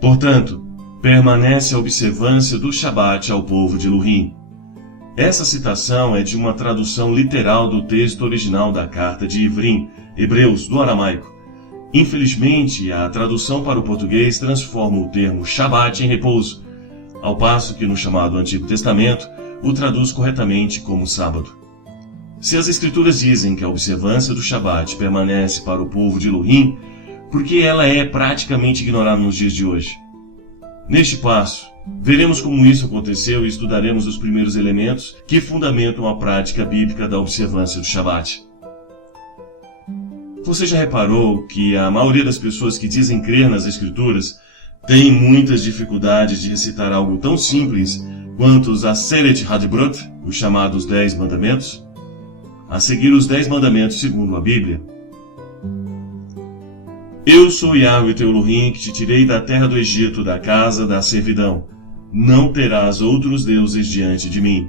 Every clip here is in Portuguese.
Portanto, permanece a observância do Shabat ao povo de Lurim. Essa citação é de uma tradução literal do texto original da carta de Ivrim, Hebreus, do aramaico. Infelizmente, a tradução para o português transforma o termo Shabat em repouso, ao passo que no chamado Antigo Testamento o traduz corretamente como sábado. Se as Escrituras dizem que a observância do Shabat permanece para o povo de Lurim, por que ela é praticamente ignorada nos dias de hoje? Neste passo, veremos como isso aconteceu e estudaremos os primeiros elementos que fundamentam a prática bíblica da observância do Shabat. Você já reparou que a maioria das pessoas que dizem crer nas Escrituras tem muitas dificuldades de recitar algo tão simples quanto os Aseret Hadbrot, os chamados 10 Mandamentos? A seguir os 10 Mandamentos segundo a Bíblia. Eu sou Yahweh teu Elohim, que te tirei da terra do Egito, da casa da servidão. Não terás outros deuses diante de mim.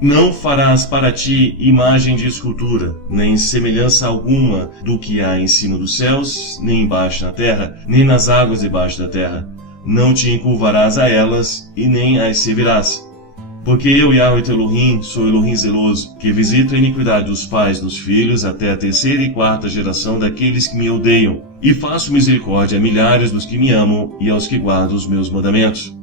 Não farás para ti imagem de escultura, nem semelhança alguma do que há em cima dos céus, nem embaixo na terra, nem nas águas debaixo da terra. Não te encurvarás a elas, e nem as servirás. Porque eu, Yahweh teu Elohim, sou Elohim zeloso, que visito a iniquidade dos pais dos filhos até a terceira e quarta geração daqueles que me odeiam, e faço misericórdia a milhares dos que me amam e aos que guardam os meus mandamentos.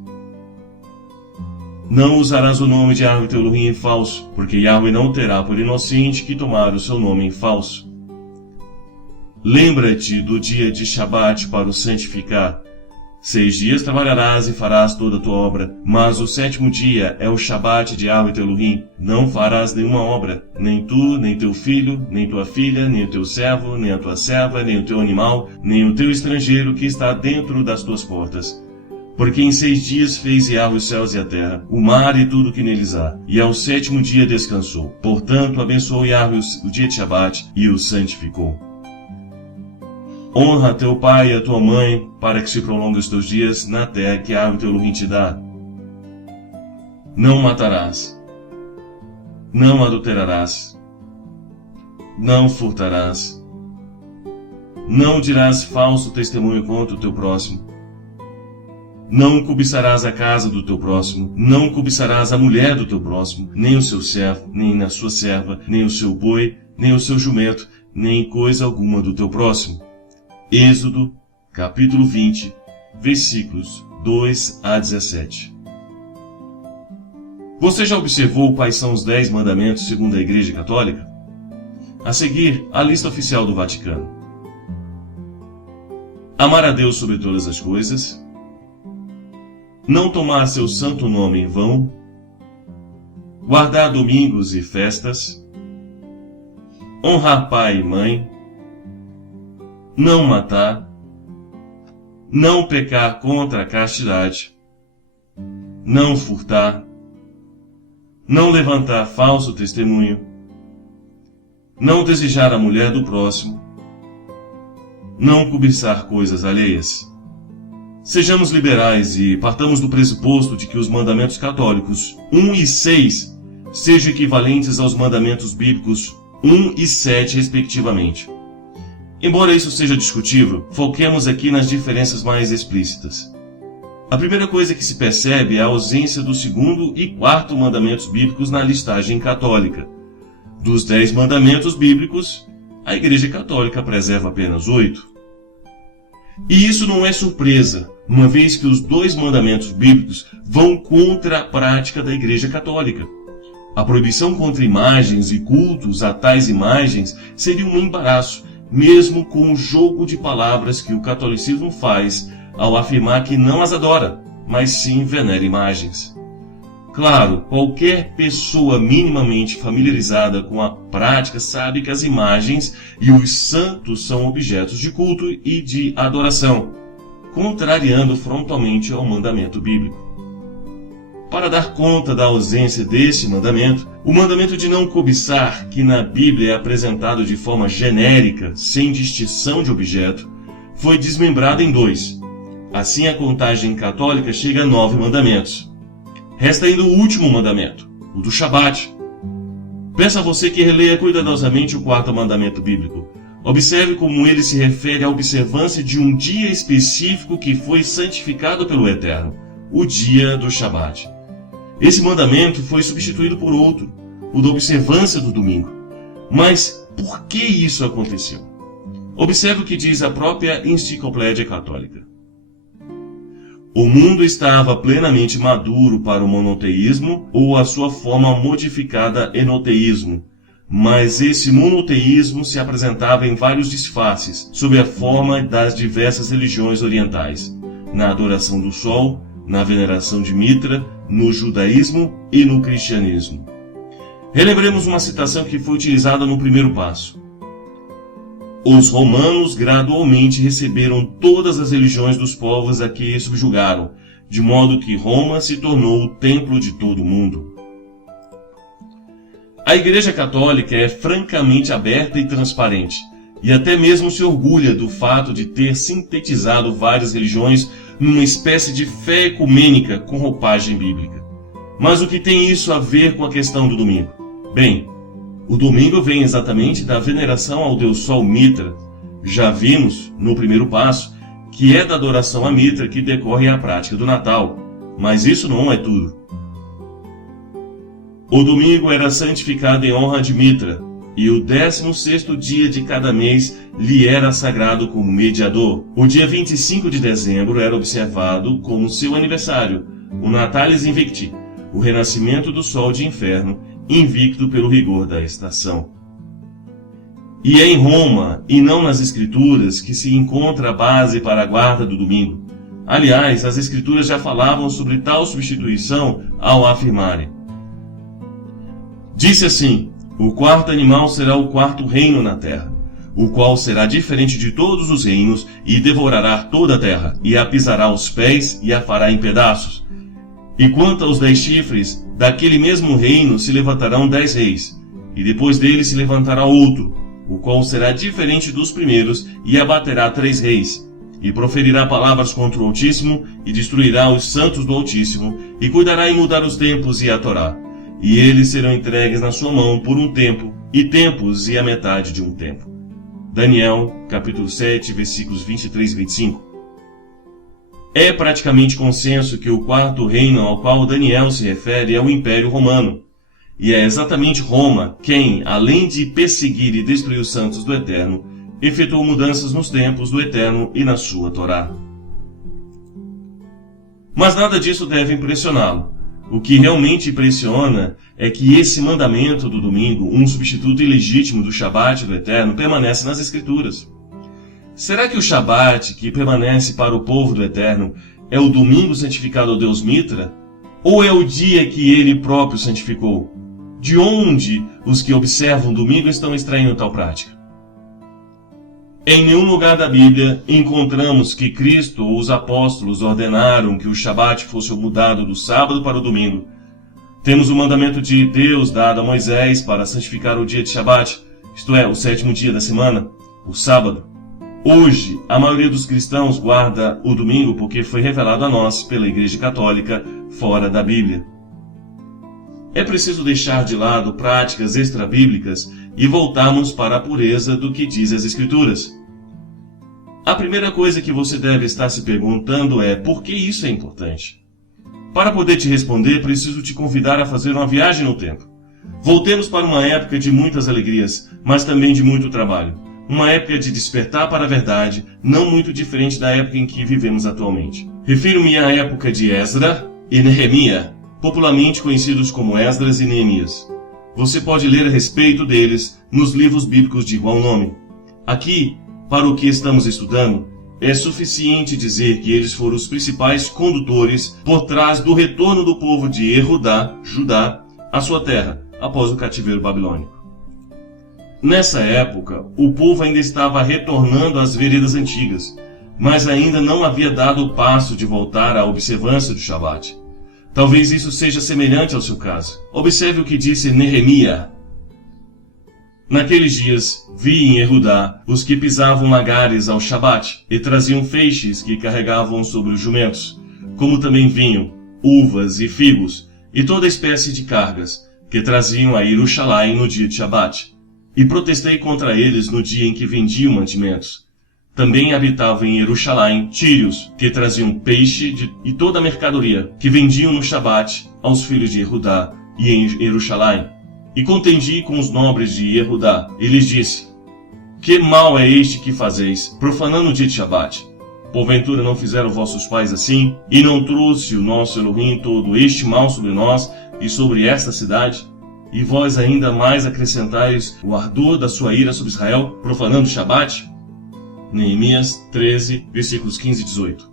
Não usarás o nome de Yahweh teu Elohim em falso, porque Yahweh não terá por inocente que tomar o seu nome em falso. Lembra-te do dia de Shabat para o santificar. 6 dias trabalharás e farás toda a tua obra, mas o 7º dia é o Shabat de Yahweh teu Elohim. Não farás nenhuma obra, nem tu, nem teu filho, nem tua filha, nem o teu servo, nem a tua serva, nem o teu animal, nem o teu estrangeiro que está dentro das tuas portas. Porque em 6 dias fez Yahweh os céus e a terra, o mar e tudo que neles há, e ao 7º dia descansou. Portanto, abençoou Yahweh o dia de Shabat e o santificou. Honra teu pai e a tua mãe, para que se prolonguem os teus dias na terra que Yahweh teu Elohim te dá. Não matarás. Não adulterarás. Não furtarás. Não dirás falso testemunho contra o teu próximo. Não cobiçarás a casa do teu próximo, não cobiçarás a mulher do teu próximo, nem o seu servo, nem a sua serva, nem o seu boi, nem o seu jumento, nem coisa alguma do teu próximo. Êxodo, capítulo 20, versículos 2 a 17. Você já observou quais são os 10 mandamentos segundo a Igreja Católica? A seguir, a lista oficial do Vaticano. Amar a Deus sobre todas as coisas. Não tomar seu santo nome em vão. Guardar domingos e festas. Honrar pai e mãe. Não matar. Não pecar contra a castidade. Não furtar. Não levantar falso testemunho. Não desejar a mulher do próximo. Não cobiçar coisas alheias. Sejamos liberais e partamos do pressuposto de que os mandamentos católicos 1 e 6 sejam equivalentes aos mandamentos bíblicos 1 e 7, respectivamente. Embora isso seja discutível, foquemos aqui nas diferenças mais explícitas. A primeira coisa que se percebe é a ausência do 2º e 4º mandamentos bíblicos na listagem católica. Dos 10 mandamentos bíblicos, a Igreja Católica preserva apenas 8. E isso não é surpresa, uma vez que os 2 mandamentos bíblicos vão contra a prática da Igreja Católica. A proibição contra imagens e cultos a tais imagens seria um embaraço, mesmo com o jogo de palavras que o catolicismo faz ao afirmar que não as adora, mas sim venera imagens. Claro, qualquer pessoa minimamente familiarizada com a prática sabe que as imagens e os santos são objetos de culto e de adoração, contrariando frontalmente ao mandamento bíblico. Para dar conta da ausência desse mandamento, o mandamento de não cobiçar, que na Bíblia é apresentado de forma genérica, sem distinção de objeto, foi desmembrado em 2. Assim a contagem católica chega a 9 mandamentos. Resta ainda o último mandamento, o do Shabat. Peço a você que releia cuidadosamente o 4º mandamento bíblico. Observe como ele se refere à observância de um dia específico que foi santificado pelo Eterno, o dia do Shabat. Esse mandamento foi substituído por outro, o da observância do domingo. Mas por que isso aconteceu? Observe o que diz a própria Enciclopédia Católica. O mundo estava plenamente maduro para o monoteísmo ou a sua forma modificada enoteísmo, mas esse monoteísmo se apresentava em vários disfarces, sob a forma das diversas religiões orientais, na adoração do sol, na veneração de Mitra, no judaísmo e no cristianismo. Relembremos uma citação que foi utilizada no primeiro passo. Os romanos gradualmente receberam todas as religiões dos povos a que subjugaram, de modo que Roma se tornou o templo de todo o mundo. A Igreja Católica é francamente aberta e transparente, e até mesmo se orgulha do fato de ter sintetizado várias religiões numa espécie de fé ecumênica com roupagem bíblica. Mas o que tem isso a ver com a questão do domingo? Bem, o domingo vem exatamente da veneração ao deus Sol Mitra. Já vimos, no primeiro passo, que é da adoração a Mitra que decorre a prática do Natal, mas isso não é tudo. O domingo era santificado em honra de Mitra, e o 16º dia de cada mês lhe era sagrado como mediador. O dia 25 de dezembro era observado como seu aniversário, o Natalis Invicti, o renascimento do sol de inverno, invicto pelo rigor da estação. E é em Roma, e não nas Escrituras, que se encontra a base para a guarda do domingo. Aliás, as Escrituras já falavam sobre tal substituição ao afirmarem: disse assim: o quarto animal será o quarto reino na terra, o qual será diferente de todos os reinos, e devorará toda a terra, e a pisará aos pés, e a fará em pedaços. E quanto aos 10 chifres, daquele mesmo reino se levantarão 10 reis, e depois dele se levantará outro, o qual será diferente dos primeiros, e abaterá 3 reis, e proferirá palavras contra o Altíssimo, e destruirá os santos do Altíssimo, e cuidará em mudar os tempos e a Torá. E eles serão entregues na sua mão por um tempo, e tempos e a metade de um tempo. Daniel, capítulo 7, versículos 23 e 25. É praticamente consenso que o quarto reino ao qual Daniel se refere é o Império Romano. E é exatamente Roma quem, além de perseguir e destruir os santos do Eterno, efetuou mudanças nos tempos do Eterno e na sua Torá. Mas nada disso deve impressioná-lo. O que realmente impressiona é que esse mandamento do domingo, um substituto ilegítimo do Shabat do Eterno, permanece nas Escrituras. Será que o Shabat, que permanece para o povo do Eterno, é o domingo santificado ao deus Mitra? Ou é o dia que ele próprio santificou? De onde os que observam o domingo estão extraindo tal prática? Em nenhum lugar da Bíblia encontramos que Cristo ou os apóstolos ordenaram que o Shabat fosse mudado do sábado para o domingo. Temos o mandamento de Deus dado a Moisés para santificar o dia de Shabat, isto é, o 7º dia da semana, o sábado. Hoje, a maioria dos cristãos guarda o domingo porque foi revelado a nós pela Igreja Católica fora da Bíblia. É preciso deixar de lado práticas extrabíblicas e voltarmos para a pureza do que diz as Escrituras. A primeira coisa que você deve estar se perguntando é por que isso é importante? Para poder te responder, preciso te convidar a fazer uma viagem no tempo. Voltemos para uma época de muitas alegrias, mas também de muito trabalho. Uma época de despertar para a verdade, não muito diferente da época em que vivemos atualmente. Refiro-me à época de Esdra e Nehemia, popularmente conhecidos como Esdras e Neemias. Você pode ler a respeito deles nos livros bíblicos de igual nome. Aqui, para o que estamos estudando, é suficiente dizer que eles foram os principais condutores por trás do retorno do povo de Erudá, Judá, à sua terra, após o cativeiro babilônico. Nessa época, o povo ainda estava retornando às veredas antigas, mas ainda não havia dado o passo de voltar à observância do Shabat. Talvez isso seja semelhante ao seu caso. Observe o que disse Nehemia. Naqueles dias, vi em Erudá os que pisavam lagares ao Shabat e traziam feixes que carregavam sobre os jumentos, como também vinho, uvas e figos, e toda espécie de cargas, que traziam a Jerusalém no dia de Shabat. e protestei contra eles no dia em que vendiam mantimentos. Também habitavam em Jerusalém tírios, que traziam peixe e toda a mercadoria, que vendiam no Shabat aos filhos de Judá e em Jerusalém. E contendi com os nobres de Judá, e lhes disse: Que mal é este que fazeis, profanando o dia de Shabat? Porventura não fizeram vossos pais assim, e não trouxe o nosso Elohim todo este mal sobre nós e sobre esta cidade? E vós ainda mais acrescentais o ardor da sua ira sobre Israel, profanando o Shabat? Neemias 13, versículos 15 e 18.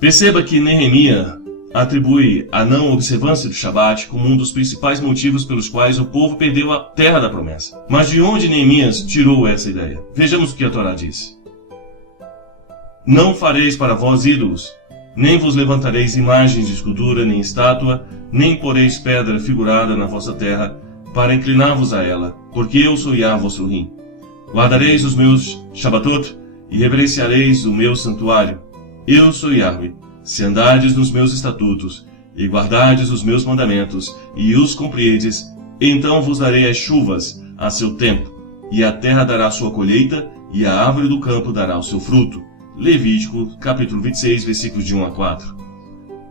Perceba que Neemias atribui a não observância do Shabat como um dos principais motivos pelos quais o povo perdeu a terra da promessa. Mas de onde Neemias tirou essa ideia? Vejamos o que a Torá diz. Não fareis para vós ídolos, nem vos levantareis imagens de escultura, nem estátua, nem poreis pedra figurada na vossa terra, para inclinar-vos a ela, porque eu sou Yahvé vosso Elohim. Guardareis os meus Shabatot, e reverenciareis o meu santuário. Eu sou Yahvé, se andardes nos meus estatutos, e guardardes os meus mandamentos, e os cumprirdes, então vos darei as chuvas a seu tempo, e a terra dará sua colheita, e a árvore do campo dará o seu fruto. Levítico, capítulo 26, versículos de 1 a 4.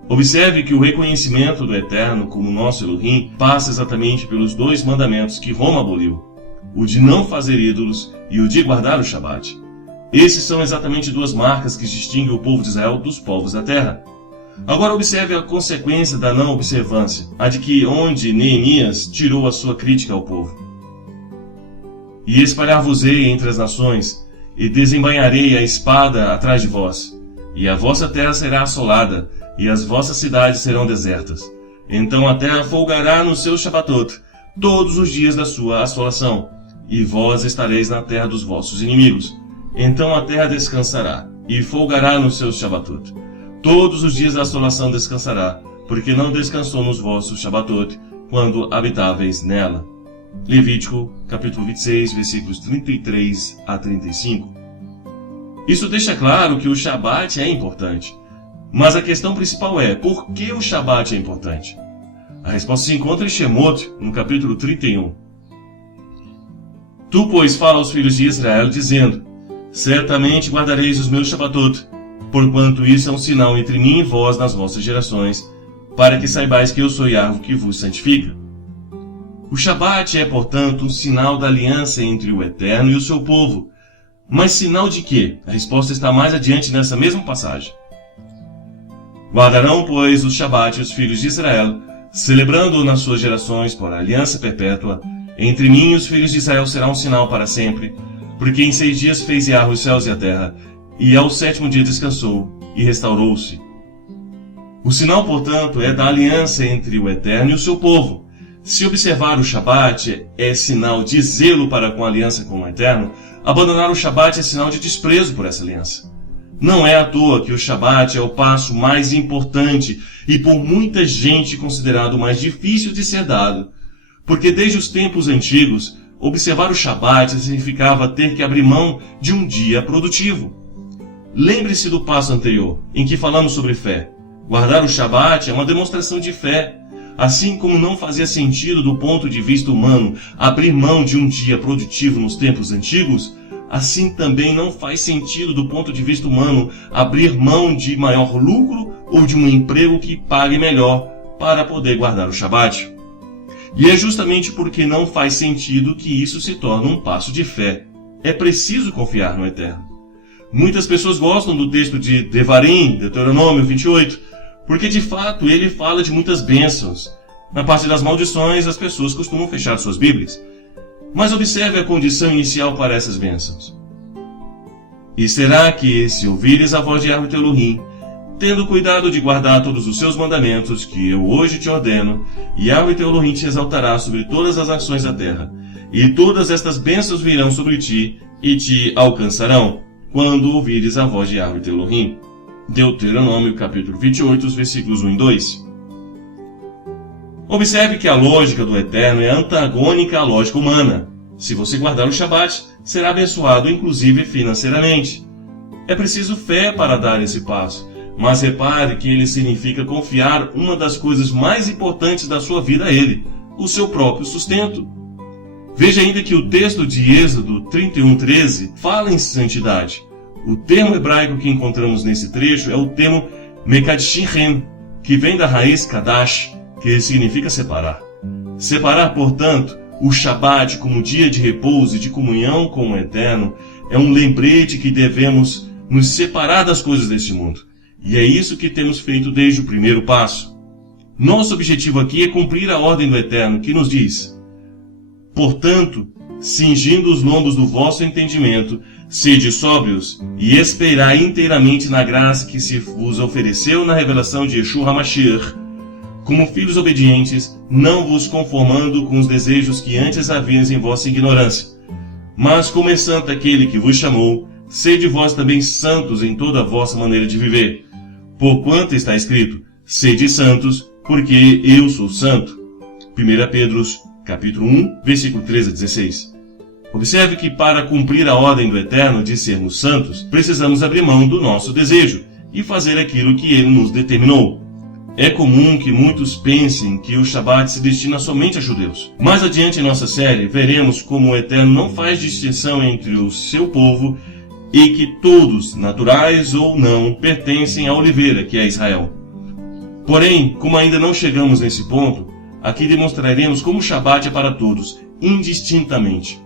Observe que o reconhecimento do Eterno como nosso Elohim passa exatamente pelos dois mandamentos que Roma aboliu, o de não fazer ídolos e o de guardar o Shabat. Esses são exatamente duas marcas que distinguem o povo de Israel dos povos da terra. Agora observe a consequência da não observância, a de que onde Neemias tirou a sua crítica ao povo. E espalhar-vos-ei entre as nações, e desembainharei a espada atrás de vós, e a vossa terra será assolada, e as vossas cidades serão desertas. Então a terra folgará no seu Shabatot, todos os dias da sua assolação, e vós estareis na terra dos vossos inimigos. Então a terra descansará, e folgará no seu Shabatot. Todos os dias da assolação descansará, porque não descansou nos vossos Shabatot, quando habitáveis nela. Levítico, capítulo 26, versículos 33 a 35. Isso deixa claro que o Shabat é importante. Mas a questão principal é, por que o Shabat é importante? A resposta se encontra em Shemot, no capítulo 31. Tu, pois, fala aos filhos de Israel, dizendo: Certamente guardareis os meus Shabatot, porquanto isso é um sinal entre mim e vós nas vossas gerações, para que saibais que eu sou Yahvé que vos santifica. O Shabat é, portanto, um sinal da aliança entre o Eterno e o seu povo. Mas sinal de quê? A resposta está mais adiante nessa mesma passagem. Guardarão, pois, o Shabat os filhos de Israel, celebrando-o nas suas gerações por aliança perpétua. Entre mim e os filhos de Israel será um sinal para sempre, porque em 6 dias fez Yahvé os céus e a terra, e ao 7º dia descansou, e restaurou-se. O sinal, portanto, é da aliança entre o Eterno e o seu povo. Se observar o Shabat é sinal de zelo para com a aliança com o Eterno, abandonar o Shabat é sinal de desprezo por essa aliança. Não é à toa que o Shabat é o passo mais importante e por muita gente considerado o mais difícil de ser dado, porque desde os tempos antigos, observar o Shabat significava ter que abrir mão de um dia produtivo. Lembre-se do passo anterior, em que falamos sobre fé. Guardar o Shabat é uma demonstração de fé. Assim como não fazia sentido do ponto de vista humano abrir mão de um dia produtivo nos tempos antigos, assim também não faz sentido do ponto de vista humano abrir mão de maior lucro ou de um emprego que pague melhor para poder guardar o Shabat. E é justamente porque não faz sentido que isso se torna um passo de fé. É preciso confiar no Eterno. Muitas pessoas gostam do texto de Devarim, Deuteronômio 28, porque de fato ele fala de muitas bênçãos. Na parte das maldições, as pessoas costumam fechar suas Bíblias. Mas observe a condição inicial para essas bênçãos. E será que, se ouvires a voz de Yahvé teu Elohim, tendo cuidado de guardar todos os seus mandamentos, que eu hoje te ordeno, Yahvé teu Elohim te exaltará sobre todas as nações da terra, e todas estas bênçãos virão sobre ti e te alcançarão, quando ouvires a voz de Yahvé teu Elohim. Deuteronômio, capítulo 28, os versículos 1 e 2. Observe que a lógica do Eterno é antagônica à lógica humana. Se você guardar o Shabat, será abençoado, inclusive financeiramente. É preciso fé para dar esse passo, mas repare que ele significa confiar uma das coisas mais importantes da sua vida a ele, o seu próprio sustento. Veja ainda que o texto de Êxodo 31:13 fala em santidade. O termo hebraico que encontramos nesse trecho é o termo Mekadshichem, que vem da raiz Kadash, que significa separar. Separar, portanto, o Shabat como dia de repouso e de comunhão com o Eterno é um lembrete que devemos nos separar das coisas deste mundo. E é isso que temos feito desde o primeiro passo. Nosso objetivo aqui é cumprir a ordem do Eterno, que nos diz: portanto, cingindo os lombos do vosso entendimento, sede sóbrios e esperai inteiramente na graça que se vos ofereceu na revelação de Yeshua HaMashiach, como filhos obedientes, não vos conformando com os desejos que antes havias em vossa ignorância. Mas como é santo aquele que vos chamou, sede vós também santos em toda a vossa maneira de viver. Porquanto está escrito: sede santos, porque eu sou santo. 1 Pedro, capítulo 1, versículo 13 a 16. Observe que para cumprir a ordem do Eterno de sermos santos, precisamos abrir mão do nosso desejo e fazer aquilo que Ele nos determinou. É comum que muitos pensem que o Shabat se destina somente a judeus. Mais adiante em nossa série, veremos como o Eterno não faz distinção entre o seu povo e que todos, naturais ou não, pertencem à oliveira, que é Israel. Porém, como ainda não chegamos nesse ponto, aqui demonstraremos como o Shabat é para todos, indistintamente.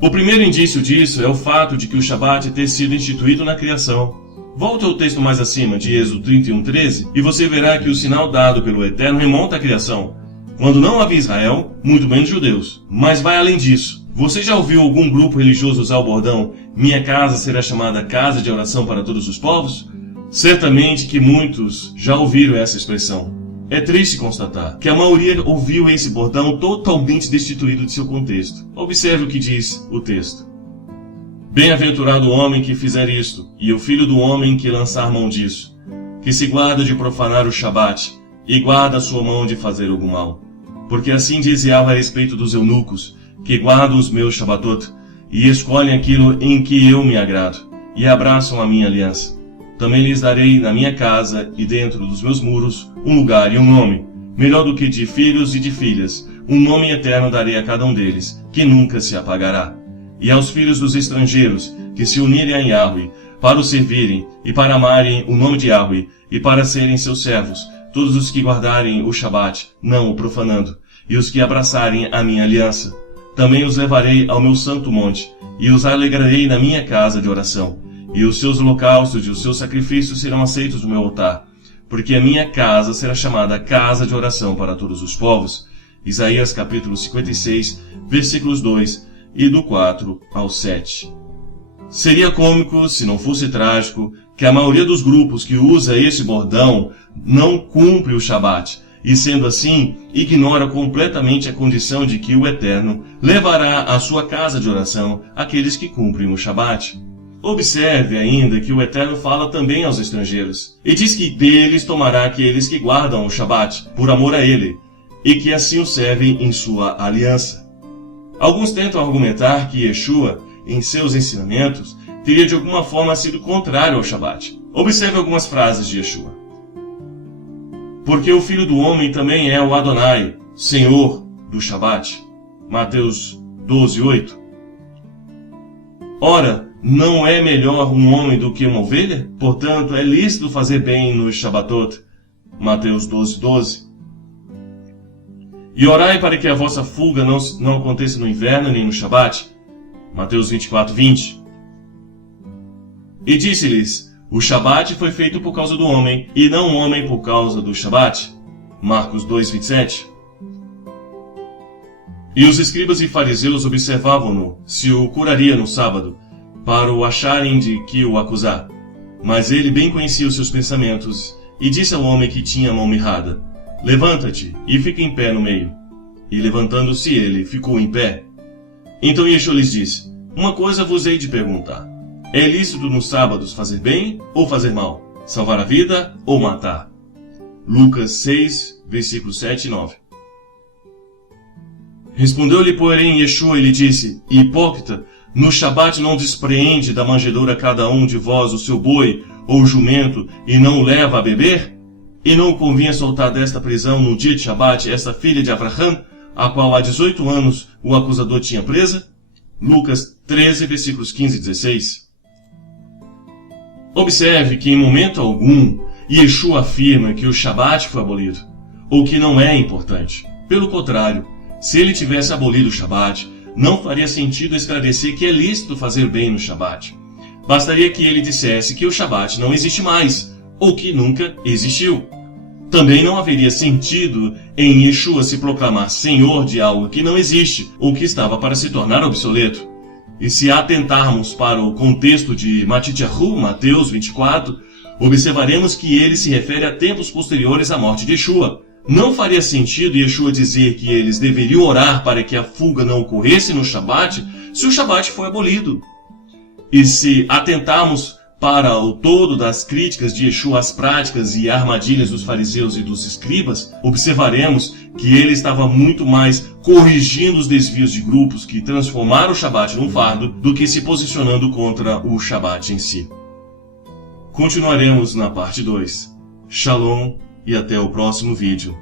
O primeiro indício disso é o fato de que o Shabat ter sido instituído na criação. Volte ao texto mais acima, de Êxodo 31:13, e você verá que o sinal dado pelo Eterno remonta à criação, quando não havia Israel, muito menos judeus. Mas vai além disso. Você já ouviu algum grupo religioso usar o bordão "Minha casa será chamada casa de oração para todos os povos"? Certamente que muitos já ouviram essa expressão. É triste constatar que a maioria ouviu esse bordão totalmente destituído de seu contexto. Observe o que diz o texto. Bem-aventurado o homem que fizer isto, e o filho do homem que lançar mão disso, que se guarda de profanar o Shabat, e guarda a sua mão de fazer algum mal. Porque assim diz Yahweh a respeito dos eunucos, que guardam os meus Shabatot, e escolhem aquilo em que eu me agrado, e abraçam a minha aliança. Também lhes darei na minha casa e dentro dos meus muros um lugar e um nome, melhor do que de filhos e de filhas, um nome eterno darei a cada um deles, que nunca se apagará. E aos filhos dos estrangeiros, que se unirem a Yahweh, para o servirem e para amarem o nome de Yahweh, e para serem seus servos, todos os que guardarem o Shabat, não o profanando, e os que abraçarem a minha aliança. Também os levarei ao meu santo monte, e os alegrarei na minha casa de oração. E os seus holocaustos e os seus sacrifícios serão aceitos no meu altar, porque a minha casa será chamada casa de oração para todos os povos. Isaías capítulo 56, versículos 2 e do 4 ao 7. Seria cômico, se não fosse trágico, que a maioria dos grupos que usa esse bordão não cumpre o Shabat, e sendo assim, ignora completamente a condição de que o Eterno levará à sua casa de oração aqueles que cumprem o Shabat. Observe ainda que o Eterno fala também aos estrangeiros, e diz que deles tomará aqueles que guardam o Shabat, por amor a ele, e que assim o servem em sua aliança. Alguns tentam argumentar que Yeshua, em seus ensinamentos, teria de alguma forma sido contrário ao Shabat. Observe algumas frases de Yeshua. Porque o Filho do Homem também é o Adonai, Senhor do Shabat. Mateus 12:8. Ora, não é melhor um homem do que uma ovelha? Portanto, é lícito fazer bem no Shabatot. Mateus 12:12. E orai para que a vossa fuga não aconteça no inverno nem no Shabat. Mateus 24:20. E disse-lhes: o Shabat foi feito por causa do homem, e não o homem por causa do Shabat. Marcos 2:27. E os escribas e fariseus observavam-no, se o curaria no sábado, para o acharem de que o acusar. Mas ele bem conhecia os seus pensamentos, e disse ao homem que tinha a mão mirrada: levanta-te e fica em pé no meio. E levantando-se ele, ficou em pé. Então Yeshua lhes disse: uma coisa vos hei de perguntar. É lícito nos sábados fazer bem ou fazer mal? Salvar a vida ou matar? Lucas 6, versículos 7 e 9. Respondeu-lhe, porém, Yeshua e lhe disse: hipócrita, no Shabat não despreende da manjedoura cada um de vós o seu boi ou jumento e não o leva a beber? E não convinha soltar desta prisão no dia de Shabat esta filha de Abraham, a qual há 18 anos o acusador tinha presa? Lucas 13, versículos 15 e 16. Observe que em momento algum Yeshua afirma que o Shabat foi abolido, ou que não é importante. Pelo contrário, se ele tivesse abolido o Shabat, não faria sentido esclarecer que é lícito fazer bem no Shabat. Bastaria que ele dissesse que o Shabat não existe mais, ou que nunca existiu. Também não haveria sentido em Yeshua se proclamar Senhor de algo que não existe, ou que estava para se tornar obsoleto. E se atentarmos para o contexto de Matityahu, Mateus 24, observaremos que ele se refere a tempos posteriores à morte de Yeshua. Não faria sentido Yeshua dizer que eles deveriam orar para que a fuga não ocorresse no Shabat, se o Shabat foi abolido. E se atentarmos para o todo das críticas de Yeshua às práticas e armadilhas dos fariseus e dos escribas, observaremos que ele estava muito mais corrigindo os desvios de grupos que transformaram o Shabat num fardo do que se posicionando contra o Shabat em si. Continuaremos na parte 2. Shalom e até o próximo vídeo.